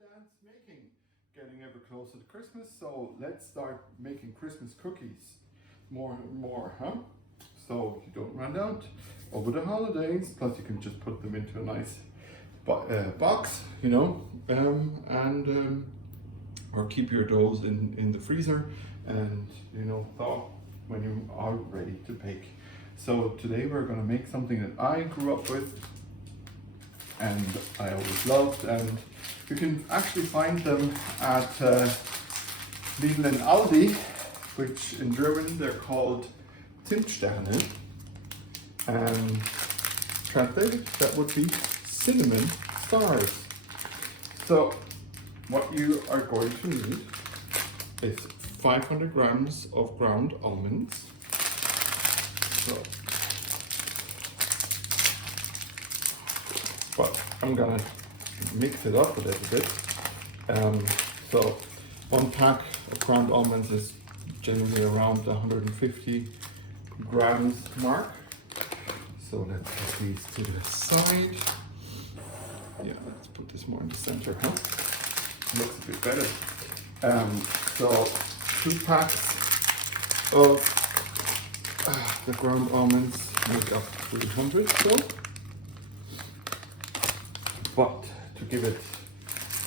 Dad's making. Getting ever closer to Christmas, so let's start making Christmas cookies. More and more, huh? So you don't run out over the holidays. Plus, you can just put them into a nice box, you know, or keep your doughs in the freezer, and you know, thaw when you are ready to bake. So today we're going to make something that I grew up with and I always loved, and you can actually find them at Lidl and Aldi, which in German they're called Zimtsterne, and translated that would be cinnamon stars. So what you are going to need is 500 grams of ground almonds. So, but I'm gonna mix it up a little bit. So one pack of ground almonds is generally around the 150 grams mark. So let's put these to the side. Yeah, let's put this more in the center, huh? Looks a bit better. So 2 packs of the ground almonds make up 300 so. But to give it,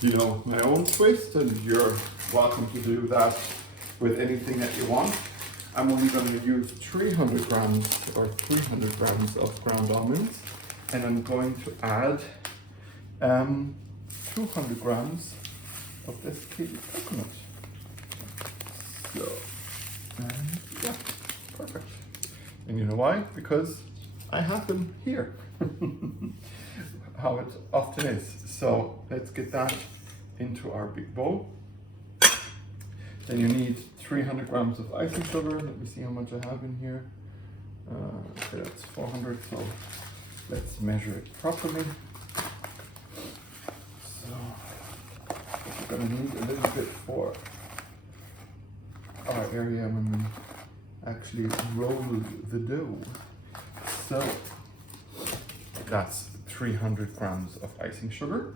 you know, my own twist, and you're welcome to do that with anything that you want, I'm only going to use 300 grams or 300 grams of ground almonds, and I'm going to add 200 grams of desiccated coconut. So, yeah, perfect. And you know why? Because I have them here. How it often is. So let's get that into our big bowl. Then you need 300 grams of icing sugar. Let me see how much I have in here. Okay, that's 400, so let's measure it properly. So we're gonna need a little bit for our area when we actually roll the dough. So that's 300 grams of icing sugar.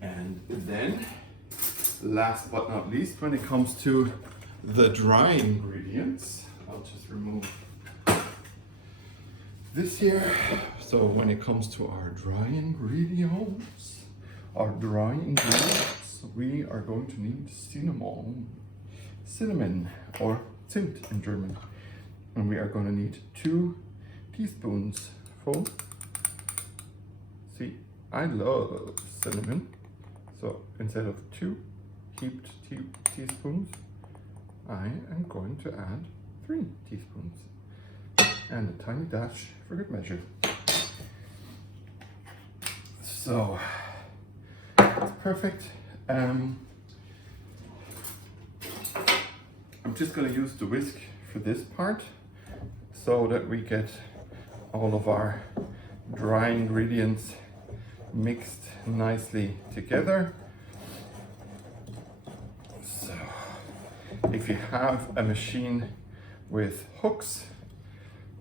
And then, last but not least, when it comes to the dry ingredients, I'll just remove this here. So when it comes to our dry ingredients, we are going to need cinnamon, or Zimt in German. And we are going to need 2 teaspoons full. See, I love cinnamon. So instead of 2 heaped teaspoons, I am going to add 3 teaspoons. And a tiny dash for good measure. So, that's perfect. I'm just going to use the whisk for this part, so that we get all of our dry ingredients mixed nicely together. So if you have a machine with hooks,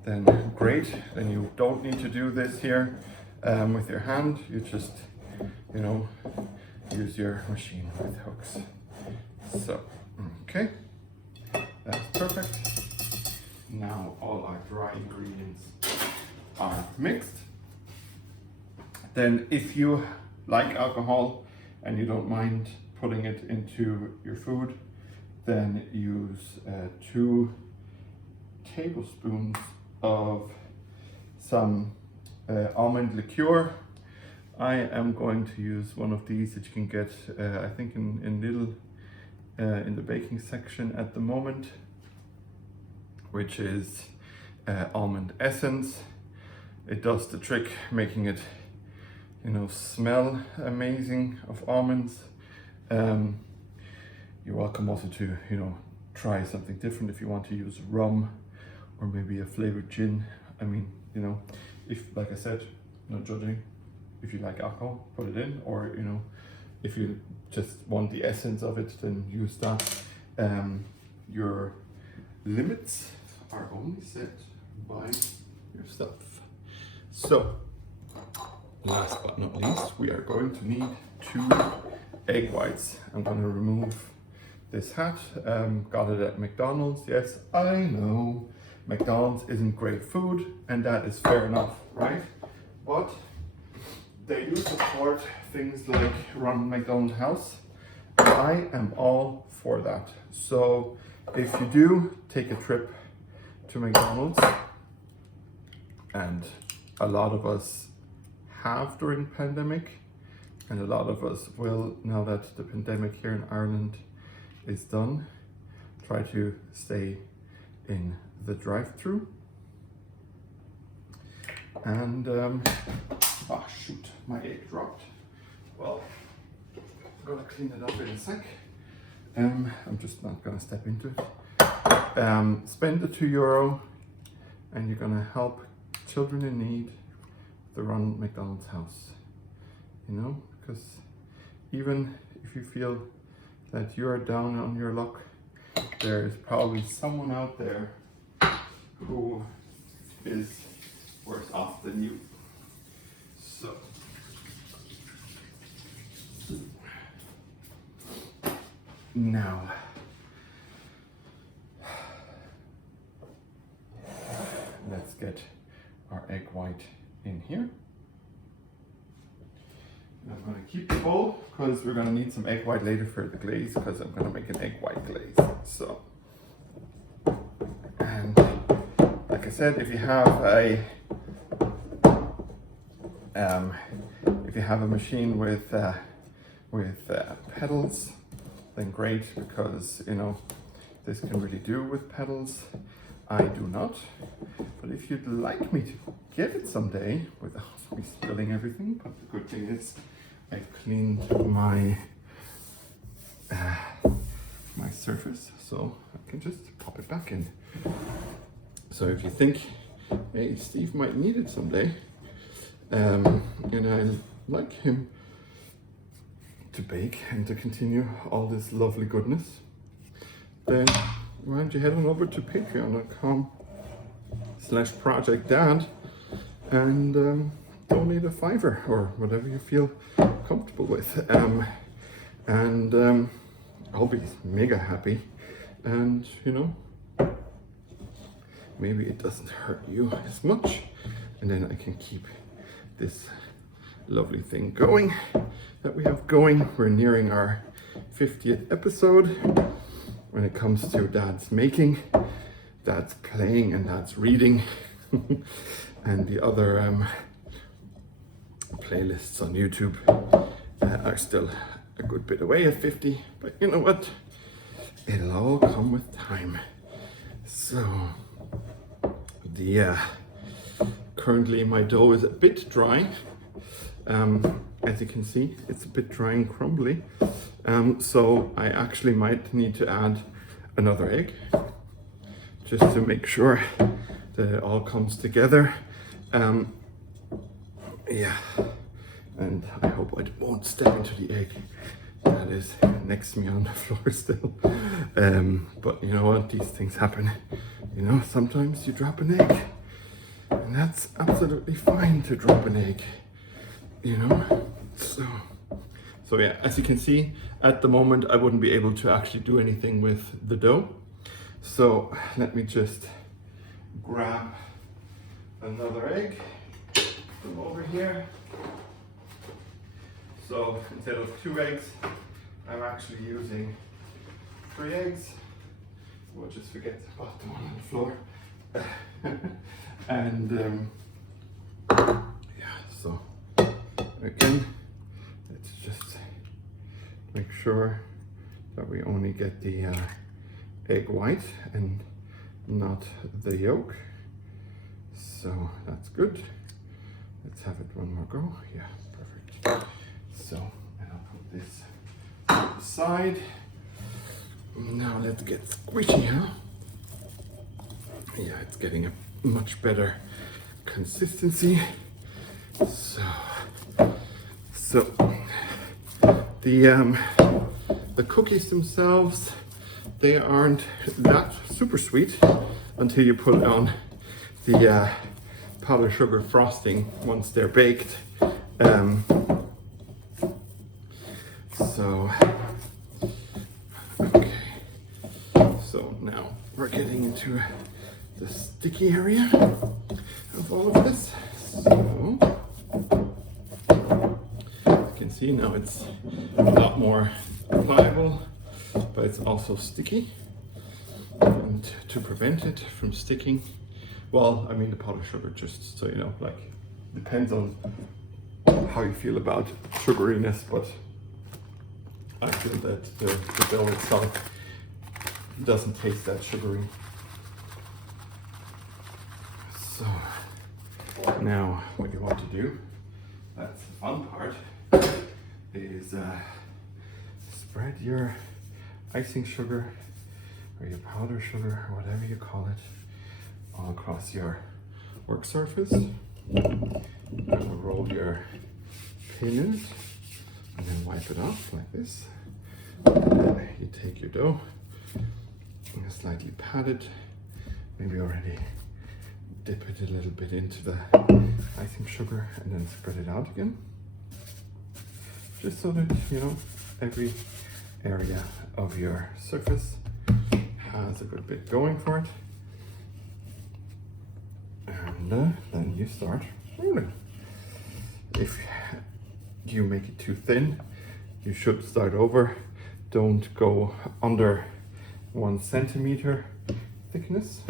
then great, then you don't need to do this here with your hand. You just, you know, use your machine with hooks. So okay, that's perfect. Now all our dry ingredients are mixed. Then if you like alcohol and you don't mind putting it into your food, then use 2 tablespoons of some almond liqueur. I am going to use one of these that you can get, I think in Lidl, in the baking section at the moment, which is almond essence. It does the trick, making it, you know, smell amazing of almonds. You're welcome also to, you know, try something different if you want to use rum or maybe a flavored gin. I mean, you know, if, like I said, no judging. If you like alcohol, put it in, or, you know, if you just want the essence of it, then use that. Your limits are only set by your stuff. So last but not least, we are going to need 2 egg whites. I'm going to remove this hat. Got it at McDonald's. Yes, I know McDonald's isn't great food, and that is fair enough, right? But they do support things like Ronald McDonald House, and I am all for that. So if you do take a trip to McDonald's, and a lot of us have during pandemic, and a lot of us will now that the pandemic here in Ireland is done, try to stay in the drive-through. And oh shoot, my egg dropped. Well, I'm gonna clean it up in a sec. I'm just not gonna step into it. Spend the €2 and you're gonna help children in need, the Ronald McDonald's House. You know, because even if you feel that you are down on your luck, there is probably someone out there who is worse off than you. So now let's get our egg white in here. I'm going to keep the bowl because we're going to need some egg white later for the glaze, because I'm going to make an egg white glaze. So, and like I said, if you have a machine with pedals, then great, because you know this can really do with pedals. I do not, but if you'd like me to get it someday without me spilling everything, but the good thing is I've cleaned my my surface, so I can just pop it back in. So if you think, hey, Steve might need it someday, and I like him to bake and to continue all this lovely goodness, then why don't you head on over to patreon.com/Project Dad and donate a $5 or whatever you feel comfortable with, and I'll be mega happy, and you know, maybe it doesn't hurt you as much, and then I can keep this lovely thing going that we have going. We're nearing our 50th episode when it comes to Dad's making, Dad's playing, and Dad's reading and the other playlists on YouTube are still a good bit away at 50, but you know what, it'll all come with time. So currently my dough is a bit dry, as you can see it's a bit dry and crumbly, so I actually might need to add another egg just to make sure that it all comes together. Yeah, and I hope I won't step into the egg that is next to me on the floor still. But you know what, these things happen. You know, sometimes you drop an egg, and that's absolutely fine to drop an egg, you know. So yeah, as you can see, at the moment I wouldn't be able to actually do anything with the dough. So let me just grab another egg from over here. So instead of 2 eggs, I'm actually using 3 eggs. We'll just forget about the one on the floor. And yeah, so again, let's just make sure that we only get the egg white and not the yolk. So that's good. Let's have it one more go. Yeah, perfect. So, and I'll put this to the side. Now let's get squishy, huh? Yeah, it's getting a much better consistency. So the cookies themselves, they aren't that super sweet until you put on the powdered sugar frosting once they're baked. Um, so, okay. So now we're getting into the sticky area of all of this. So, you can see now it's a lot more pliable, but it's also sticky. And to prevent it from sticking, well, I mean the powdered sugar, just so you know, like, depends on how you feel about sugariness, but I feel that the dough itself doesn't taste that sugary. So now what you want to do, that's the fun part, is spread your icing sugar or your powder sugar, or whatever you call it, all across your work surface. And roll your pin in it, and then wipe it off like this. And then you take your dough, and slightly pat it, maybe already dip it a little bit into the icing sugar, and then spread it out again. Just so that, you know, every area of your surface has a good bit going for it. And then you start rolling. If you make it too thin, you should start over. Don't go under 1 centimeter thickness.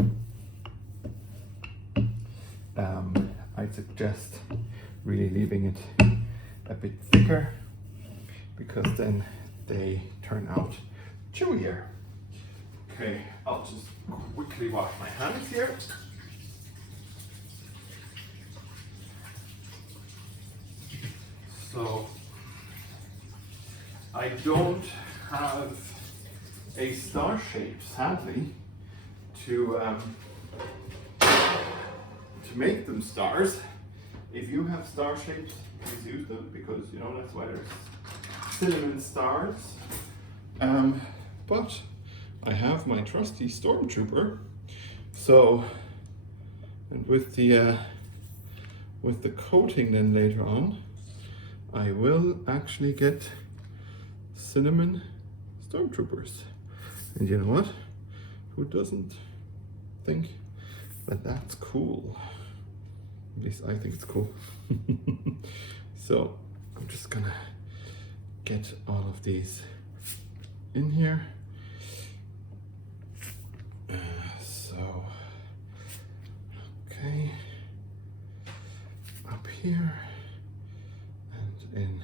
I suggest really leaving it a bit thicker, because then they turn out chewier. Okay, I'll just quickly wash my hands here. So I don't have a star shape, sadly, to make them stars. If you have star shapes, please use them, because you know that's why there's cinnamon stars. But I have my trusty Stormtrooper, so, and with the coating then later on, I will actually get cinnamon Stormtroopers. And you know what? Who doesn't think that that's cool? At least I think it's cool. So I'm just gonna get all of these in here. So, okay, up here and in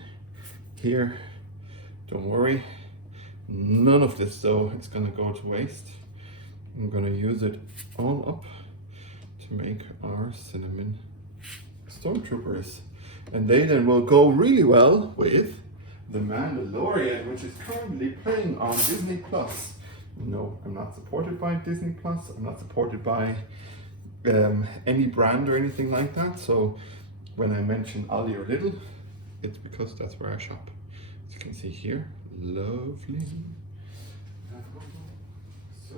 here. Don't worry, none of this dough is gonna go to waste. I'm gonna use it all up to make our cinnamon Stormtroopers. And they then will go really well with the Mandalorian, which is currently playing on Disney Plus. No, I'm not supported by Disney Plus. I'm not supported by any brand or anything like that. So when I mention Aldi or Lidl, it's because that's where I shop. As you can see here, lovely. So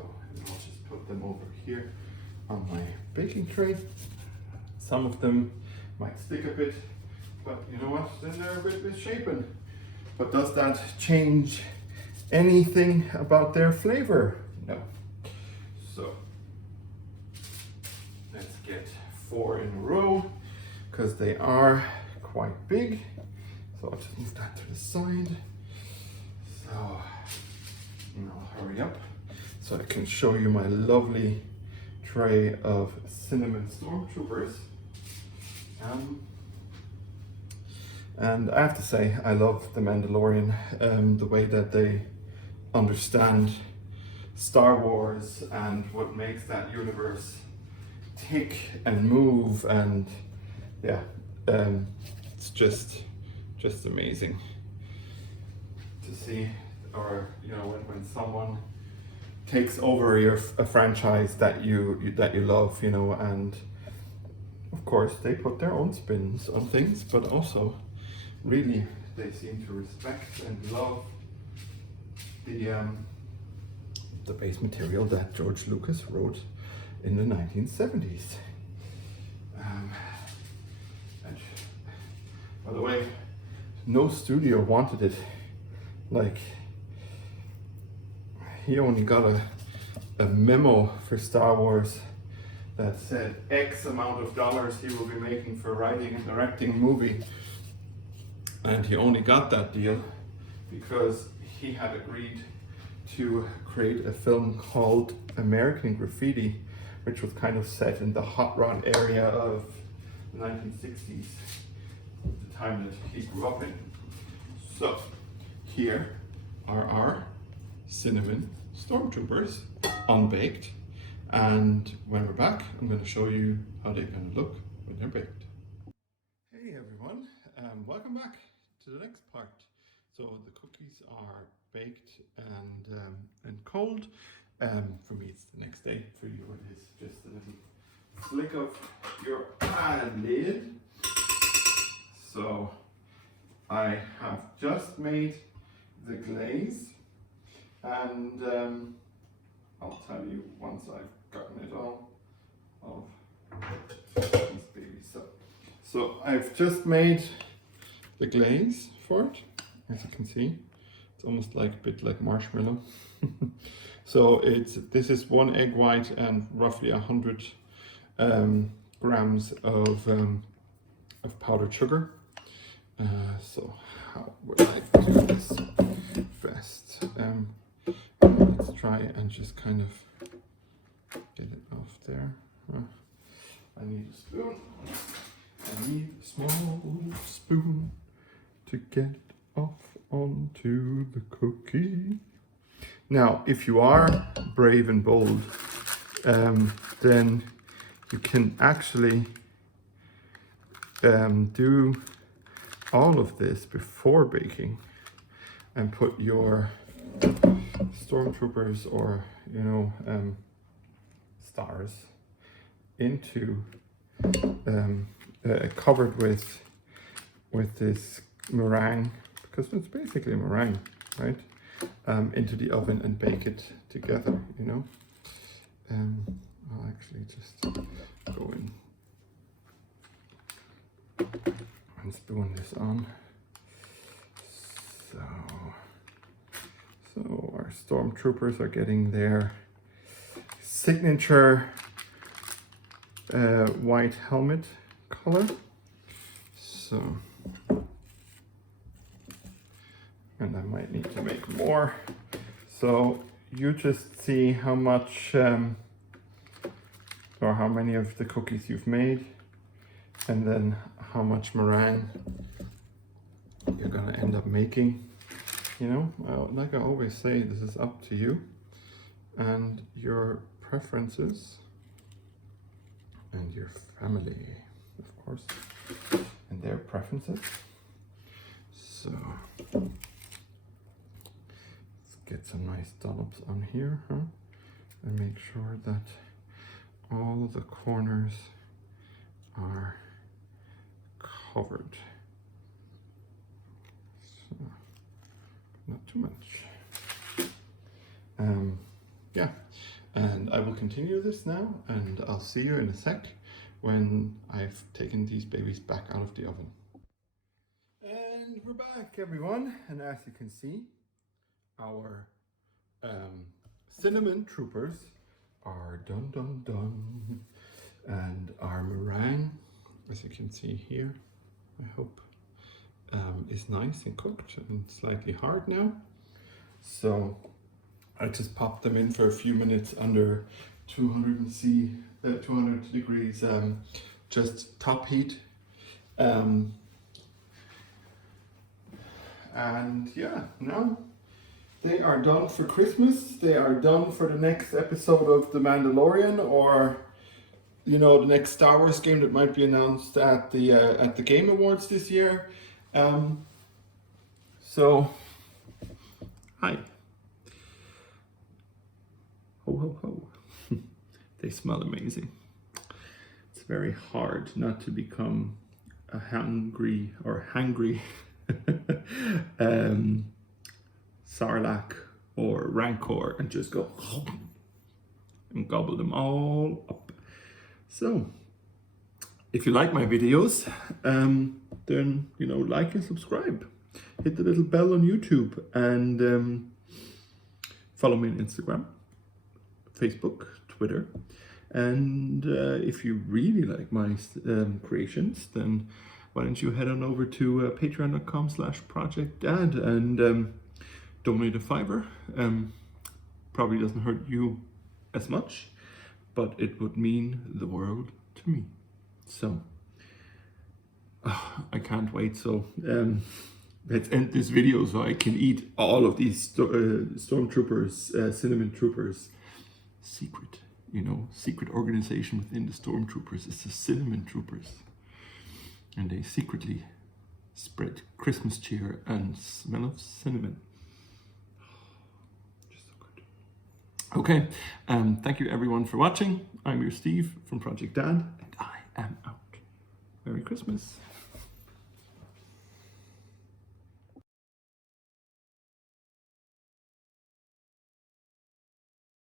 I'll just put them over here on my baking tray. Some of them might stick a bit, but you know what? Then they're a bit misshapen. But does that change anything about their flavor? No. So let's get 4 in a row, because they are quite big. So I'll just move that to the side. So I'll hurry up so I can show you my lovely tray of cinnamon Stormtroopers. And I have to say, I love the Mandalorian, the way that they understand Star Wars and what makes that universe tick and move, and yeah, it's just amazing to see, or you know, when someone takes over a franchise that you love, you know, and of course they put their own spins on things, but also really they seem to respect and love the base material that George Lucas wrote in the 1970s. And By the way, no studio wanted it. Like, he only got a memo for Star Wars that said X amount of dollars he will be making for writing and directing a movie. And he only got that deal because he had agreed to create a film called American Graffiti, which was kind of set in the hot rod area of the 1960s, the time that he grew up in. So here are our cinnamon Stormtroopers, unbaked. And when we're back, I'm going to show you how they're going to look when they're baked. Hey everyone, welcome back to the next part. So the cookies are baked and cold. For me it's the next day, for you it is just a little flick of your eyelid. So I have just made the glaze, and I'll tell you once I've gotten it all of these babies. So I've just made the glaze for it. As you can see, it's almost like a bit like marshmallow. So this is 1 egg white and roughly 100 grams of powdered sugar. So how would I do this best? Let's try and just kind of get it off there. I need a spoon. I need a small spoon to get it off onto the cookie. Now, if you are brave and bold, then you can actually do all of this before baking and put your Stormtroopers or stars into covered with this meringue, because it's basically meringue, right? Into the oven and bake it together, you know. I'll actually just go in and spoon this on. So our Stormtroopers are getting their signature white helmet color. So, and I might need to make more. So you just see how much or how many of the cookies you've made, and then how much meringue you're gonna end up making. You know, well, like I always say, this is up to you and your preferences and your family, of course, and their preferences. So let's get some nice dollops on here, and make sure that all the corners are covered. So not too much. Yeah, and I will continue this now, and I'll see you in a sec when I've taken these babies back out of the oven. And we're back, everyone, and as you can see, our cinnamon troopers are done, and our meringue, as you can see here, I hope is nice and cooked and slightly hard now. So I just popped them in for a few minutes under 200 degrees, just top heat. And yeah, now they are done for Christmas. They are done for the next episode of The Mandalorian, or you know, the next Star Wars game that might be announced at the Game Awards this year. So, hi. Ho ho ho. They smell amazing. It's very hard not to become a hangry Sarlacc or Rancor and just go and gobble them all up. So if you like my videos, then, you know, like and subscribe. Hit the little bell on YouTube and follow me on Instagram, Facebook, Twitter. And if you really like my creations, then why don't you head on over to patreon.com/projectdad and donate a $5. Probably doesn't hurt you as much, but it would mean the world to me. So, I can't wait. So, let's end this video so I can eat all of these Stormtroopers, Cinnamon Troopers. Secret, you know, secret organization within the Stormtroopers is the Cinnamon Troopers. And they secretly spread Christmas cheer and smell of cinnamon. Just so good. Okay, thank you everyone for watching. I'm your Steve from Project Dad, and I am out. Merry Christmas.